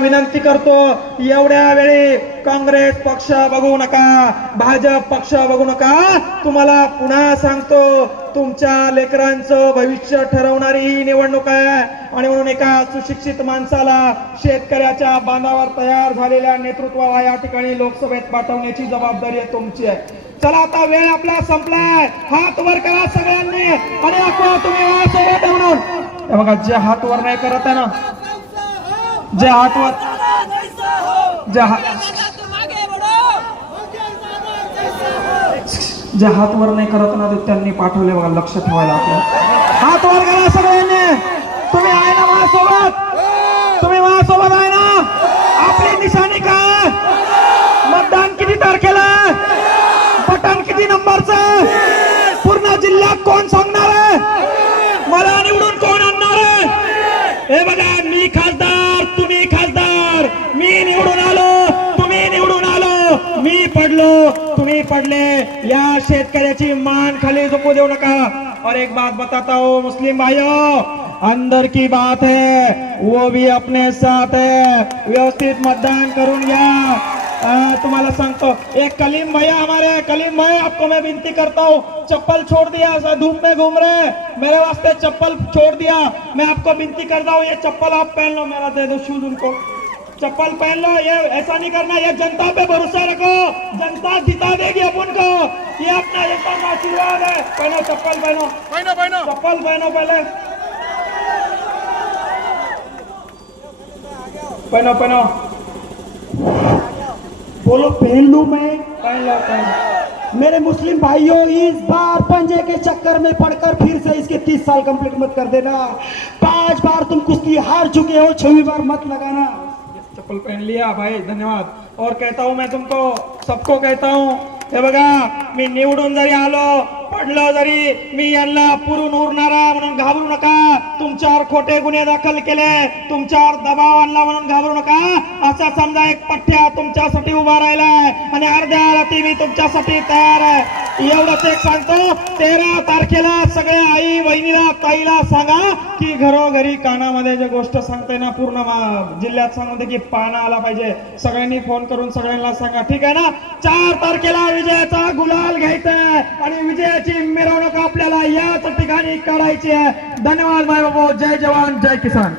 विनंती करतो एवढ्या वेळी काँग्रेस पक्ष बघू नका भाजप पक्ष बघू नका. तुम्हाला पुन्हा सांगतो तुमच्या लेकरांचं भविष्य ठरवणारी ही निवडणूक आहे. आणि म्हणून एका सुशिक्षित माणसाला शेतकऱ्याच्या बांधावर तयार झालेल्या नेतृत्वाला या ठिकाणी लोकसभेत पाठवण्याची जबाबदारी आहे तुमची आहे. चला आता वेळ आपला संपलाय. हात वर करा सगळ्यांनी. आणि आपण तुम्ही म्हणून. बघा जे हात वर नाही करत आहे ना जे हात जे हात जे हात वर नाही करत ना त्यांनी पाठवले बघा लक्ष ठेवायला आपलं. हात वर करा सगळ्यांनी तुम्ही आहे ना माझ्यासोबत तुम्ही माझ्यासोबत आहे ना आपली निशाणी काय मतदान किती तारखेला आहे? बटन किती नंबरचं आहे? पूर्ण जिल्ह्यात कोण सांगणार आहे मला निवडून कोण आणणार आहे हे बघा मी खासदार तुम्ही खासदार मी निवडून आलो तुम्ही निवडून आलो मी पडलो तुम्ही पडले. या शेतकऱ्याची मान खाली झोपू देऊ नका. और एक बात बताता हूँ मुस्लिम भाइयों अंदर की बात है वो भी अपने साथ है। व्यवस्थित मतदान करून घ्या तुम्हाला सांगतो एक कलीम भैया हमारे कलीम भाई आपको मैं विनती करता हूँ चप्पल छोड़ दिया धूप में घूम रहे मेरे वास्ते चप्पल छोड़ दिया। मैं आपको विनती करता हूँ ये चप्पल आप पहन लो मेरा दे दो शूज उनको। चप्पल पहन लो ये ऐसा नहीं करना ये जनता पे भरोसा रखो। जनता जिता देगी अपन को। ये अपना जनता का आशीर्वाद है। पहनो चप्पल पहनो। पहिनो पहिनो। चप्पल पहनो पहले। पहनो पहनो। बोलो पहन लू मैं? पहन लो पहन मेरे मुस्लिम भाइयों इस बार पंजे के चक्कर में पड़कर फिर से इसके तीस साल कंप्लीट मत कर देना। पाँच बार तुम कुश्ती हार चुके हो छवी बार मत लगाना। चप्पल पहन लिया भाई धन्यवाद। और कहता हूँ मैं तुमको सबको कहता हूँ हे बघा मी निवडून जरी आलो पडलो जरी मी यांना पुरून उरणारा म्हणून घाबरू नका। तुमच्यावर खोटे गुन्हे दाखल केले तुमच्यावर दबाव आणला म्हणून घाबरू नका। असा समजा एक पठ्ठ्या तुमच्यासाठी उभा राहिलाय आणि अर्ध्या रात्री मी तुमच्यासाठी तयार आहे। एवढंच एक सांगतो तेरा तारखेला सगळ्या आई बहिणीला ताईला सांगा की घरोघरी कानामध्ये जे गोष्ट सांगते ना पूर्ण जिल्ह्यात सांगते की पाना आला पाहिजे. सगळ्यांनी फोन करून सगळ्यांना सांगा. ठीक आहे ना? चार तारखेला विजयाचा गुलाल घ्यायचा आहे आणि विजयाची मिरवणूक आपल्याला याच ठिकाणी काढायची आहे. धन्यवाद माय बाबा जय जवान जय किसान.